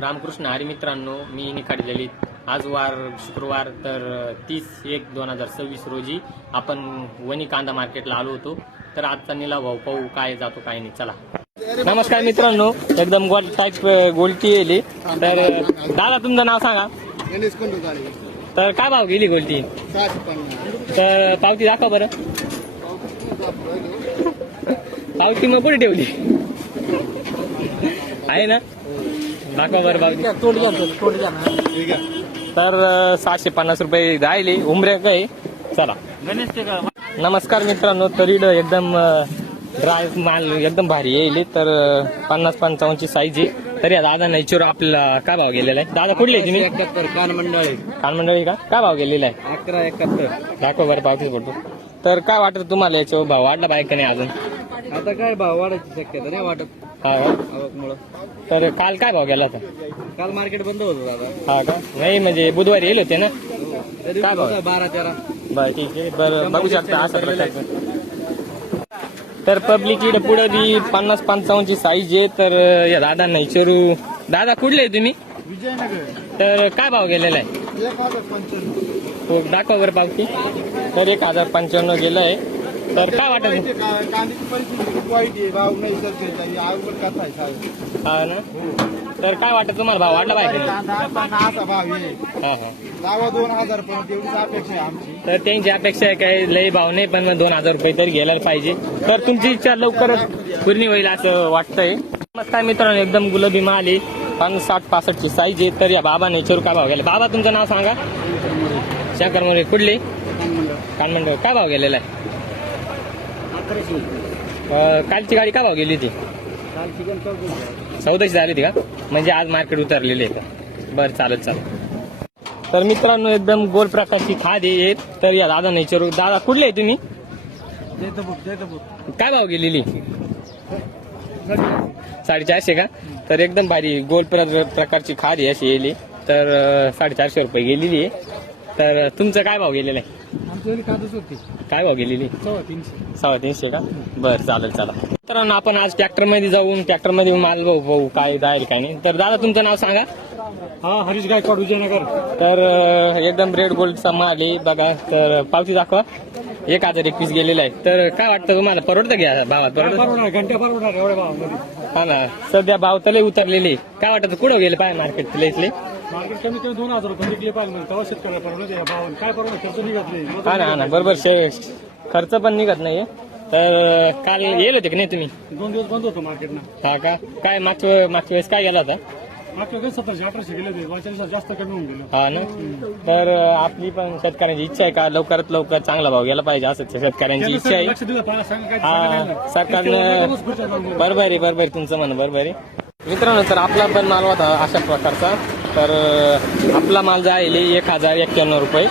रामकृष्ण हरी मित्रांनो, मी निखाडी ललित. आज वार शुक्रवार तर 30/1/2026 रोजी आपण वणी कांदा मार्केटला आलो होतो. तर आजचा निलाव भाव पाहू काय जातो काय नाही. चला. नमस्कार मित्रांनो, एकदम गोल्ड टाईप गोल्टी येली. तर दादा तुमचं नाव सांगा. तर काय भाव गेली गोल्टी? तर पावती दाखवा बरं. पावती मग कुठे ठेवली आहे ना? दाखवा बरं पावती. तर 750 रुपये राहिले. उमरे काय. चला. नमस्कार मित्रांनो, तरी एकदम ड्राय माल एकदम भारी येईल. तर 50-55 ची साईज आहे. तरी दादा नेचर आपल्याला काय भाव गेलेला आहे? दादा कुठले तुम्ही? 71 कानमंडळी. कानमंडळी का? काय भाव गेलेला आहे? 1171. दाखवा बरं पावती फोटो. तर काय वाटत तुम्हाला याचा भाव वाढला पाहिजे का नाही अजून? आता काय भाव वाढायची शक्यता नाही वाटत हा का? आवकमुळं. तर काल काय भाव गेला होता? काल मार्केट बंद होतं दादा. हा का? नाही म्हणजे बुधवारी येईल होते ना. तरी काय भाव? 12-13. बरं ठीक आहे. बरं बघू शकता अशा प्रकारचं. तर पब्लिक इकडे पुढे बी 50-55 ची साईज आहे. तर या दादांना विचारू. दादा कुठले आहे तुम्ही? विजयनगर. तर काय भाव गेलेला आहे? 1055. हो दाखवा बरं पावती. तर 1055 गेलं आहे. तर काय वाटत? कांद्याची परिस्थिती खूप वाईट आहे. भाव नाही सर आवड कथा आहे साहेब. हा ना. तर काय वाटत तुम्हाला भाव वाढला पाहिजे? असा भाव आहे. हा हा. दावा 2000 पर्यंत एवढीच अपेक्षा आहे आमची. तर त्यांची अपेक्षा आहे काय लई भाव नाही, पण मग 2000 रुपये तरी घ्यायला पाहिजे. तर तुमची इच्छा लवकरच पूर्ण होईल असं वाटतंय. नमस्कार मित्रांनो, एकदम गुलाबी माल आहे. 50-60-65 ची साईज आहे. तर या बाबा नेचर काय भाव गेला? बाबा तुमचं नाव सांगा. शंकर मोरे. कुठले? कानमंडळ. काय भाव गेलेला आहे? कालची गाडी काय भाव गेली होती? 1400 झाली होती का? म्हणजे आज मार्केट उतरलेले आहे का? बरं चालत चालत. तर मित्रांनो, एकदम गोल प्रकारची खाद आहे. तर या दादा नेचर. दादा कुठले आहे तुम्ही? काय भाव गेलेली? 450 का? तर एकदम भारी गोल प्रकारची खाद आहे अशी येली. तर 450 रुपये गेलेली आहे. तर तुमचं काय भाव गेलेला आहे? काय भाव गेलेली? 350 का? बरं चालेल. चला मित्रांनो, आपण आज ट्रॅक्टर मध्ये जाऊन ट्रॅक्टर मध्ये माल भाऊ काय जाईल काय नाही. तर दादा तुमचं नाव सांगा. हा, हरीश गायकवाड विजयनगर. तर एकदम रेड गोल्डचा माल आहे बघा. तर पावती दाखवा. 1021 गेलेला आहे. तर काय वाटतं तुम्हाला? परवडतं घ्या भावात? घंटे परवडणार एवढ्या भावामध्ये. हा ना. सध्या भाव तले उतरलेले. काय वाटतं कुठं गेले पाहिजे मार्केट इथले? मार्केट कमी कमी 2000 रुपये निघले पाहिजे. तेव्हा शेतकऱ्याला परवडत भाव काय परवडत खर्च निघत नाही. हा ना बरोबर. खर्च पण निघत नाहीये. तर काल येल होते की नाही तुम्ही? 2 दिवस बंद होतो मार्केटना. हा का? काय मागच्या वेळेस काय गेला होता? मागच्या 1700-1800 गेले ते. 45 जास्त कमी होऊन गेलं. हा ना. तर आपली पण शेतकऱ्यांची इच्छा आहे का लवकरात लवकर चांगला भाव गेला पाहिजे, असंच शेतकऱ्यांची इच्छा आहे. लक्ष दिलं पाहिजे. सांगा काय हा सरकारनं. बरोबर आहे तुमचं म्हणणं बरोबर आहे. मित्रांनो, तर आपला पण माल होता अशा प्रकारचा. तर आपला माल जाईल 1091 रुपये.